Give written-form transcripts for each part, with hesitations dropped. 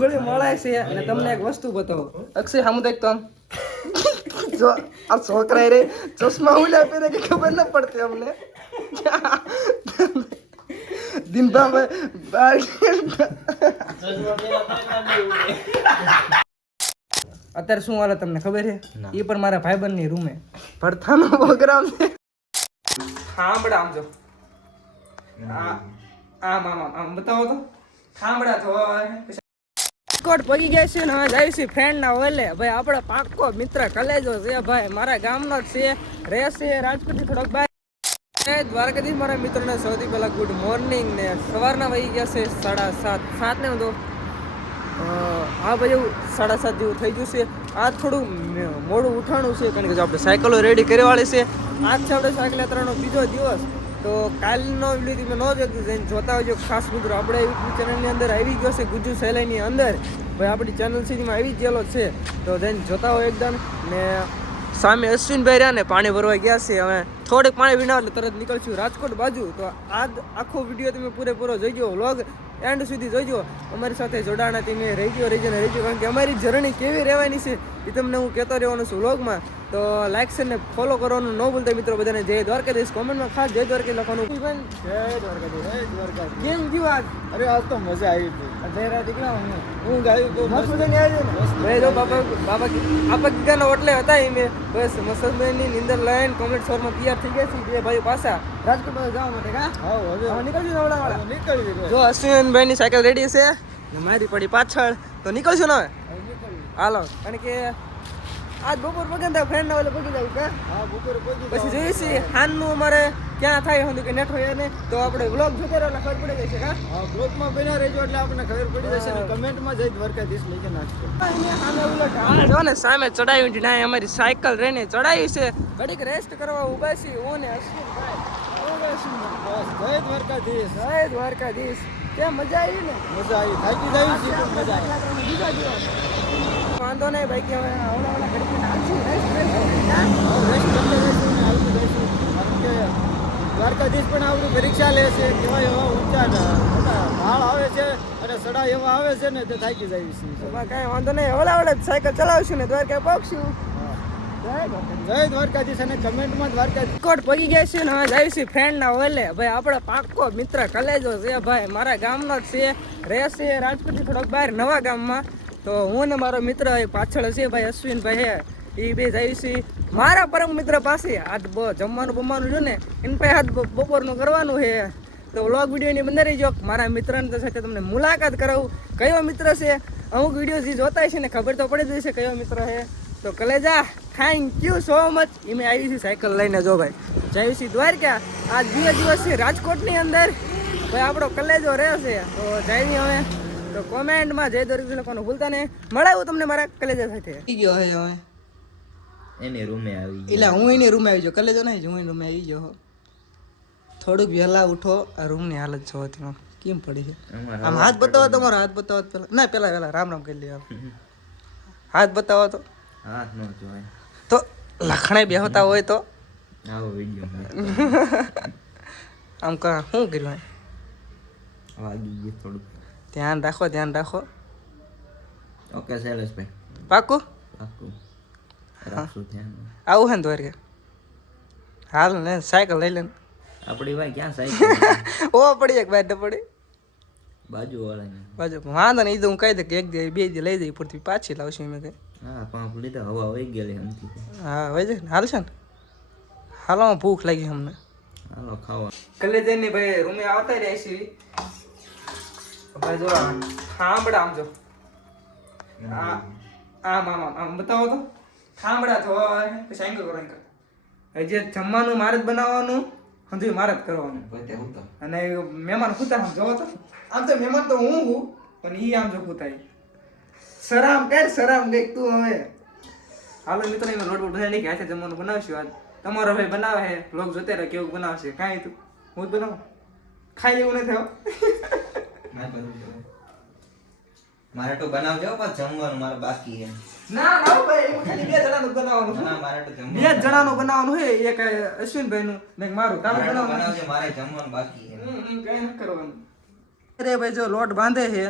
ગળી મળાય છે અને તમને એક વસ્તુ બતાવો અક્ષય સામુ દેખ તો આમ જો આ છોકરા રે ચશ્મા ઉલ્યા પહેરે કે ખબર ન પડતી અમને દિનભર અત્યારે શું હાલે તમને ખબર છે એ પણ મારા ભાઈબંધ ની રૂમે ભરથાનો પ્રોગ્રામ છે સાંભળા આમ જો આમ બતાવો તો સાંભળા તો રાજકોટ પગી ગયા છે ને હવે જાય છે ફ્રેન્ડ ના ઓલે ભાઈ આપડે પાક્કો મિત્ર કલેજો છે ભાઈ મારા ગામનો જ છે રહેશે રાજકોટ થી થોડોક બાર દ્વારકાધીશ મારા મિત્રોને સૌથી પહેલા ગુડ મોર્નિંગ ને સવારના વાગી ગયા છે 7:30 ને તો હા ભાઈ એવું 7:30 જેવું થઈ ગયું છે આજ થોડું મોડું ઉઠાણું છે કારણ કે આપણે સાયકલો રેડી કરી વાળી છે આજ છે આપણે સાયકલ યાત્રાનો બીજો દિવસ તો કાલનો વિડીયો તમે ન જોયું જઈને જોતા હોજો ખાસ મિત્રો આપણે યુટ્યુબ ચેનલની અંદર આવી ગયો છે ગુજ્જુ સહેલાઈની અંદર ભાઈ આપણી ચેનલ સીધીમાં આવી જ ગયેલો છે તો જઈને જોતા હોય એકદમ ને સામે અશ્વિનભાઈ રહ્યા ને પાણી ભરવા ગયા છે અમે થોડીક પાણી વિના એટલે તરત નીકળશું રાજકોટ બાજુ તો આજ આખો વિડીયો તમે પૂરેપૂરો જોઈજો વ્લોગ એન્ડ સુધી જોઈજો અમારી સાથે જોડાણા તમે રહીજો કારણ કે અમારી જર્ની કેવી રહેવાની છે એ તમને હું કહેતો રહેવાનો છું વ્લોગમાં તો લાઈક છે ને ફોલો કરવાનું ન ભૂલતા મિત્રો બધાને જય દ્વારકાધીશ કોમેન્ટમાં ખાસ જય દ્વારકાધીશ લખવાનું જય દ્વારકાધીશ કેમ ગયું આજ અરે આજ તો મજા આવી હતી જય રાધે કેવા હું ગાયું તો મસ્ત મજાની આવી ને ભાઈ જો બાપા આપા ગીગાનો ઓટલે હતા એ મેં બસ મસલમેનની નિંદર લાઈન કોમેન્ટ શોરમાં તૈયાર થઈ ગયા છે બે ભાઈ પાછા રાજકોટ બાજુ જવા માટે કા હા હવે નીકળશું નવડાવાળા નીકળી જો અશ્વિનભાઈની સાયકલ રેડી છે મારી પડી પાછળ તો નીકળશું ને હવે હાલો કારણ કે આજ બપોર પગે ને ફ્રેન્ડ ના ઓલે પગી જાય કે હા બપોરે પહોંચી પછી જોઈએ છીએ હાનનું અમારે ક્યાં થાય હું કે નેટ હોય ને તો આપણે વ્લોગ જોતે રહેલા ખબર પડી જશે કા હા બ્લોગમાં બના રહેજો એટલે આપણને ખબર પડી જશે ને કમેન્ટમાં જઈ દ્વારકાધીશ લખી નાખજો જો ને સામે ચડાવી છે ના અમારી સાયકલ રેને ચડાવી છે ઘડીક રેસ્ટ કરવા ઊભા છે હું ને બસ જય દ્વારકાધીશ જય દ્વારકાધીશ કેમ મજા આવી ને મજા આવી થાકી જાય છે પણ મજા આવી બીજા દિવસ વાંધો નહીં ભાઈ કે હવે ઓલા ઘડીક આવશું રેસ્ટ રેસ્ટ કરતા રહેશું ને આવતું રહેશું કારણ કે દ્વારકાધીશ પણ આવડું પરીક્ષા લે છે કેવાય એવા ઊંચા ભાળ આવે છે અને સડા એવા આવે છે ને તે થાકી જાય છે કાંઈ વાંધો નહીં ઓલા સાયકલ ચલાવશું ને દ્વારકા પહોંચશું જય દ્વારકાધીશ અને કમેન્ટમાં દ્વારકાધીશ કોટ પગી ગયા છે ને હવે જાય છે ફ્રેન્ડ ના ઓલે ભાઈ આપણે પાક્કો મિત્ર કલેજો છે ભાઈ મારા ગામનો જ છે રહેશે રાજકોટ થી થોડોક બહાર નવા ગામમાં તો હું ને મારો મિત્ર પાછળ છે ભાઈ અશ્વિનભાઈ હે એ બે જાય છે મારા પરમ મિત્ર પાસે આજ જમવાનું બમવાનું જો ને એની પાસે હાથ બપોરનું કરવાનું છે તો વ્લોગ વિડીયોની બંધ રહીજો મારા મિત્રની સાથે તમને મુલાકાત કરાવું કયો મિત્ર છે અમુક વિડીયો જે જોતા છે ને ખબર તો પડી જશે કયો મિત્ર છે તો કલેજા થેન્ક યુ સો મચ એમે આવી છે સાયકલ લઈને જો ભાઈ જઈએ છીએ દ્વારકા આજ બીજો દિવસ છે રાજકોટની અંદર ભાઈ આપણો કલેજો રહેશે તો જઈએ હવે તો કોમેન્ટમાં જય દ્વારકાધીશ લખવાનું ભૂલતા નહીં મળાવું તમને મારા કલેજા સાથે ગયો હે હવે એને રૂમે આવી એટલે હું એની રૂમે આવી ગયો કલેજો નહીં હું એની રૂમે આવી ગયો થોડુંક વહેલા ઉઠો આ રૂમની હાલત જો હતી કેમ પડી છે આમ હાથ બતાવો તમારો હાથ બતાવો પેલા ના પેલા વહેલા રામ રામ કરી લે હાથ બતાવો તો હાથ નો જોય તો લખણે બેહતા હોય તો આવો વિડિયો આમ કા શું કર્યું વાગી ગયું થોડું ધ્યાન રાખો ઓકે શૈલેષભાઈ પાકું પાકું રાખશું ધ્યાન આવું હે ને દ્વારકા હાલ ને સાયકલ લઈ લે આપણી ભાઈ ક્યાં સાયકલ ઓ પડી એક બાદ પડી બાજુ વાળાને બાજુ વાંધો નહીં હું કહી દે કે એક દી બે દી લઈ જઈ પૂરતી પાછી લાવશું મેં કઈ હા પાંપ લીધા હવા વહી ગયેલી એમથી હા હોય છે હાલ છે ને હાલો ભૂખ લાગી અમને હાલો ખાવા કલે જઈને ભાઈ રૂમે આવતા રહ્યા છે ભાઈ જો સાંભળા આમ જો આમ બતાવો તો સાંભળા તો પછી એંકર કરો એંકર જે જમવાનું મારે જ બનાવવાનું હંધુય મારે જ કરવાનું અને મહેમાન ખૂતા આમ જોવો તો આમ તો મહેમાન તો હું પણ ઈ આમ જો ખૂતાય સરામ કઈક તું હવે હાલો મિત્રો એમાં રોડ બધા નહીં કે હાથે જમવાનું બનાવશું આજ તમારો ભાઈ બનાવે છે બ્લોગ જોતે રહે કેવું બનાવશે કાંઈ તું હું જ બનાવું ખાઈ એવું નથી મારે તો બનાવજો પણ જમવાનું મારે બાકી છે ના ભાઈ ખાલી 2 જણાનું બનાવવાનું છે ના મારે તો 2 જણાનું બનાવવાનું છે એક અશ્વિનભાઈ નું ને મારું તારું બનાવવાનું બનાવજો મારે જમવાનું બાકી છે કઈ ન કરવાનું અરે ભાઈ જો લોટ બાંધે છે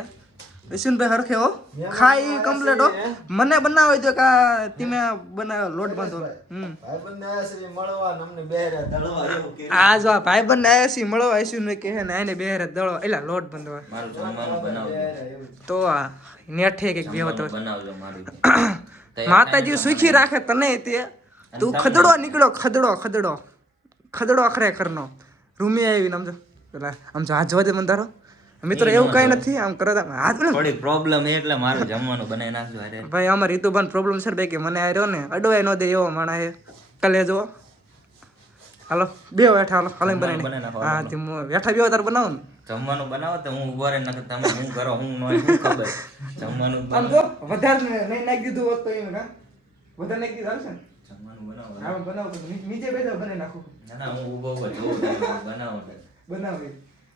યશુનભાઈ હરખે હો ખાઈ કમ્પ્લીટ હો મને બનાવે તો કા તમે બનાવ્યો લોટ બાંધો ભાઈબંધ આવ્યા છે મળવા ને અમને બેહરા દળવા એવું કે આ જો આ ભાઈબંધ આવ્યા છે મળવા યશુનભાઈ કે હે ને આને બેહરે દળો એલા લોટ બાંધવા મારું જમવાનું બનાવજો તો આ નેઠે કે બેહો તો બનાવજો મારું માતાજી સુખી રાખે તને તે તું ખદડો નીકળ્યો ખદડો ખરેખરનો રૂમી આવી સમજો પેલા આમ જો હાથ જોવા દે મને તારો મિત્રો એવું કઈ નથી આમ કરો હાથ થોડી પ્રોબ્લેમ એટલે મારું જમવાનું બનાવી નાખજો અરે ભાઈ અમારે રીતુભાન પ્રોબ્લેમ છે ભાઈ કે મને આ રહ્યો ને અડવાય ન દે એવો માણા હે કલે જો હાલો બે બેઠા હાલો હાલો બનાવી હા તે બેઠા બે તાર બનાવો ને જમવાનું બનાવો તો હું ઉભો રહી નાખું તમે હું કરો હું ન શું ખબર જમવાનું આમ જો વધારે નહીં નાખી દીધું હોત તો એમ કા વધારે નાખી દીધું આવશે ને જમવાનું બનાવો હા બનાવો નીચે બેઠા બનાવી નાખું ના હું ઊભો જોઉં બનાવો બનાવી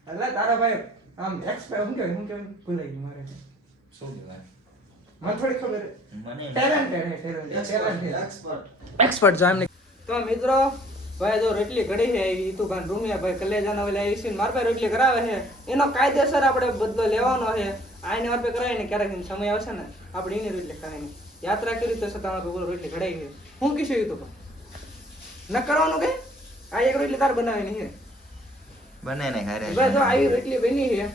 એટલે તારા ભાઈ આમ એક્સપાયર હું કહેવાય ભૂલાઈ ગયું મારે શું કહેવાય મને થોડી ખબર મને એક્સપર્ટ જો એમને તો મિત્રો ભાઈ જો રોટલી ઘડી છે એ તું કાન રૂમિયા ભાઈ કલેજાના ઓલા આવી છે માર ભાઈ રોટલી કરાવે છે એનો કાયદેસર આપણે બદલો લેવાનો છે આઈને માર ભાઈ કરાય ને ક્યારેક સમય આવશે ને આપણે એની રોટલી ખાવાની યાત્રા કરી તો છતાં માર ભાઈ રોટલી ઘડાઈ છે હું કીશું એ તો ન કરવાનું કે આ એક રોટલી તાર બનાવીની છે બને ને ઘરે ભાઈ જો આવી રોટલી બની છે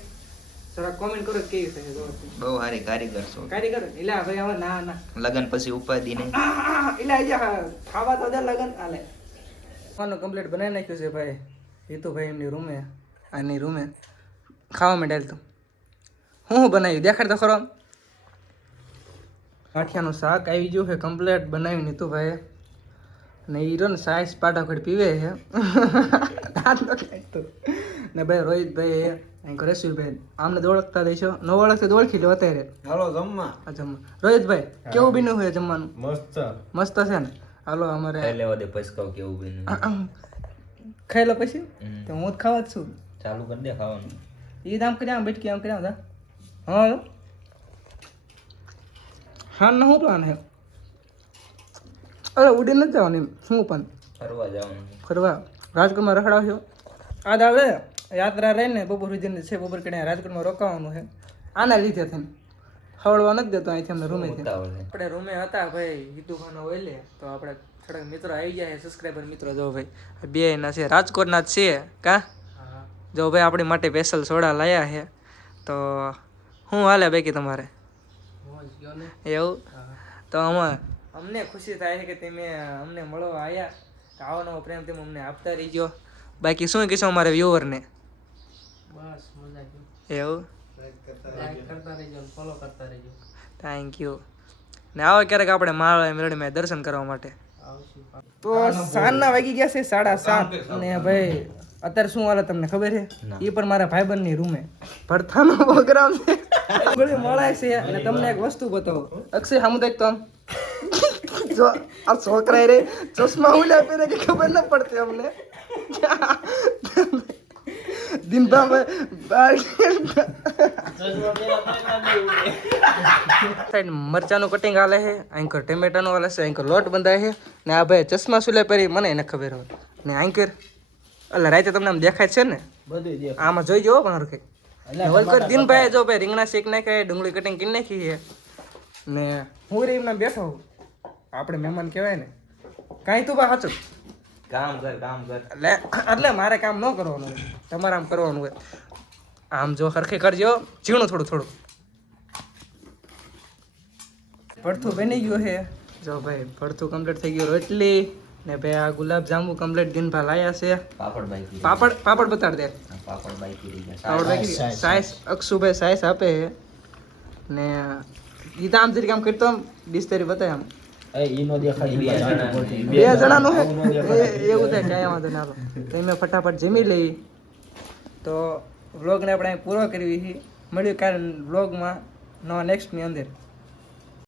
જરા કોમેન્ટ કરો કેવી છે જો બહુ સારી કારીગર છો કારીગર એટલે ભાઈ હવે ના ના લગન પછી ઉપાધિ નહીં એટલે ખાવા તો દે લગન આલે ખાવાનું કમ્પ્લીટ બનાવી નાખ્યું છે ભાઈ હિતુભાઈ એમની રૂમે આની રૂમે ખાવા માંડેલ તો હું બનાવ્યું દેખાડ તો ખરો ગાંઠિયાનું શાક આવી ગયું છે કમ્પ્લીટ બનાવ્યું નીતુભાઈ ને હીરો ને સાઈઝ પાટાખડ પીવે છે ને ભાઈ રોહિતભાઈ અહીં રસુલભાઈ આમને ઓળખતા દઈશો ન ઓળખતા ઓળખી લો અત્યારે હાલો જમવા આ જમવા રોહિતભાઈ કેવું બીનું હોય જમવાનું મસ્ત મસ્ત છે ને હાલો અમારે ખાઈ લેવા દે પછી કહું કેવું બન્યું ખાઈ લો પછી તો હું જ ખાવા જ છું ચાલુ કરી દે ખાવાનું ઈદ આમ કર્યા બેઠકી આમ કર્યા હા હા ના શું પ્લાન હે અરે ઉડી નથી જવાનું એમ શું પણ ફરવા જવાનું ફરવા રાજકોટમાં રખડાવશો આજ આવે યાત્રા રહીને બપોર સુધીની છે બપોર કરીને રાજકોટમાં રોકાવાનું છે આના લીધે થઈને ખવડવા નથી દેતો અહીંથી અમને રૂમે આપણે રૂમે હતા ભાઈ હિતુભાનો ઓઈલે તો આપણે થોડાક મિત્રો આવી જાય સબસ્ક્રાઈબર મિત્રો જો ભાઈ બે ના છે રાજકોટના જ છે કા જો ભાઈ આપણી માટે સ્પેશિયલ સોડા લાયા છે તો શું હાલે બાકી તમારે એવું તો અમને ખુશી થાય છે કે તમે અમને મળવા આવ્યા તો આવો નવો પ્રેમ તમે અમને આપતા રહીજો બાકી શું કહેશો અમારા વ્યુઅરને બસ મજા એવું થેન્ક યુ ને આવો ક્યારેક આપણે માળા મેળવીમાં દર્શન કરવા માટે તો સાંજના વાગી ગયા છે 7:30 ને ભાઈ અત્યારે શું હાલે તમને ખબર છે એ પણ મારા ભાઈબંધની રૂમે ભરથાનો પ્રોગ્રામ છે ગોળી મળાય છે અને તમને એક વસ્તુ બતાવો અક્ષય સામુદાયિક તો આમ જો આ છોકરા રે ચશ્મા ઉલ્યા પહેરે કે ખબર ન પડતી અમને મરચાનું કટિંગ હાલે છે આંકર ટમેટાનું હાલે છે આંકર લોટ બંધાય છે ને આ ભાઈ ચશ્મા સુલે પહેરી મને એને ખબર હોય ને આંકર એટલે રાતે તમને આમ દેખાય છે ને આમાં જોઈ જવો પણ હરખે વલકર દિનભાઈ જો ભાઈ રીંગણા શેક નાખે ડુંગળી કટિંગ કરી નાખી છે ને હું રે એમને બેઠો આપણે મહેમાન કહેવાય ને કાંઈ તું બા સાચું કામ કર એટલે મારે કામ ન કરવાનું હોય તમારે આમ કરવાનું હોય આમ જો હરખે કરજો ઝીણું થોડું ભડથું બની ગયું છે જો ભાઈ ભડથું કમ્પ્લીટ થઈ ગયું રોટલી ને ભાઈ આ ગુલાબ જાંબુ કમ્પ્લીટ દિનભા લાયા છે પાપડ બતાડ દે પાપડ બાકી સાઈઝ અક્ષુભાઈ સાઈઝ આપે છે ને ઈ તો આમ જરી કામ કરતો આમ ડીશ તારી બતાય આમ બે જણાનું એવું થાય કાંઈ વાંધો ના તો મેં ફટાફટ જમી લઈ તો વ્લોગને આપણે પૂરો કરવી મળ્યું કાલે વ્લોગમાં નવા નેક્સ્ટની અંદર